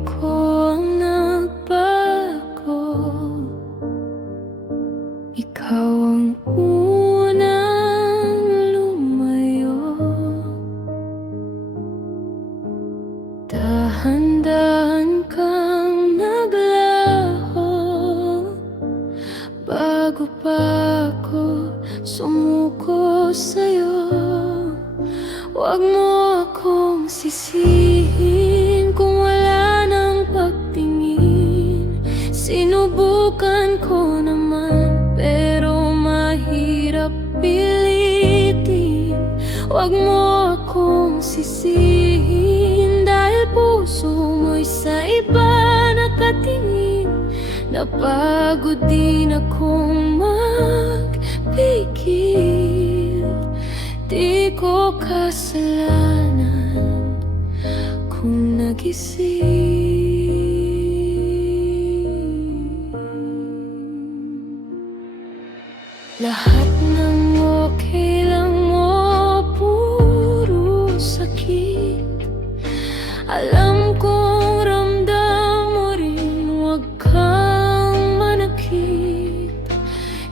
ako ang nagbago. Ikaw ang unang lumayo. Dahan-dahan kang naglaho bago pa ako sumuko sa'yo. Huwag mo akong sisihin kung wala nang pagtingin. Sinubukan ko naman pero mahirap pilitin. Huwag mo akong sisihin dahil puso mo'y sa iba nakatingin. Napagod din akong magpigil. Di ko kasalanan kung nagising. Lahat ng okay lang mo, puro sakit. Alam kong ramdam mo rin, huwag kang manakit.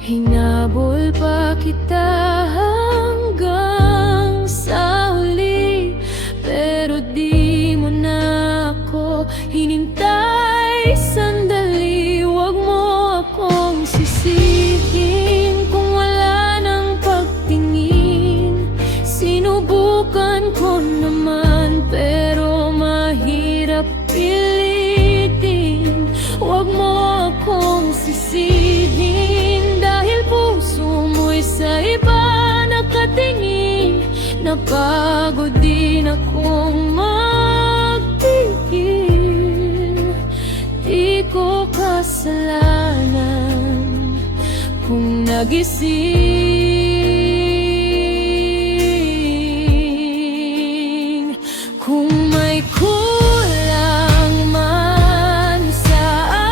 Hinabol pa kita hanggang sa huli, pero di mo na ako hinintay sandali. Huwag mo akong sisihin kung wala nang pagtingin. Sinubukan ko naman pero mahirap pilitin. Huwag mo akong sisihin dahil puso mo'y sa iba nakatingin. Napagod din akong magpigil. Di ko kasalanan kung nagising. Kung may kulang man sa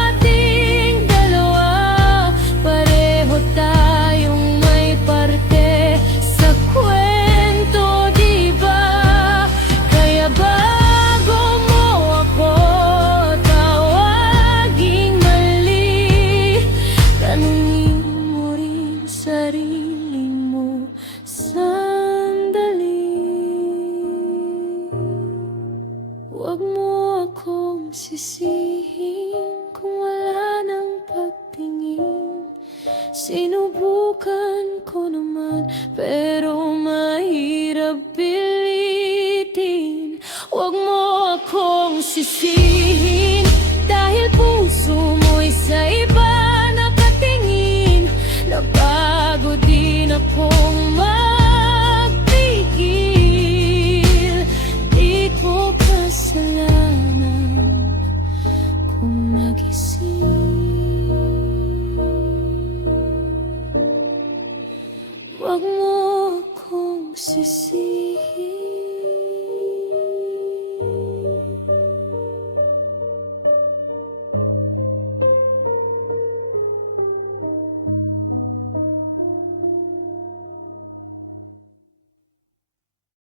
ating dalawa, pareho tayong may parte sa kwento, di ba? Kaya bago mo ako tawaging mali, tanungin mo rin sarili mo sandali. Huwag mo akong sisihin kung wala nang pagtingin. Sinubukan ko naman pero mahirap pilitin. Huwag mo akong sisihin dahil puso mo'y sa iba nakatingin. Napagod din akong magpigil. Di ko kasalanan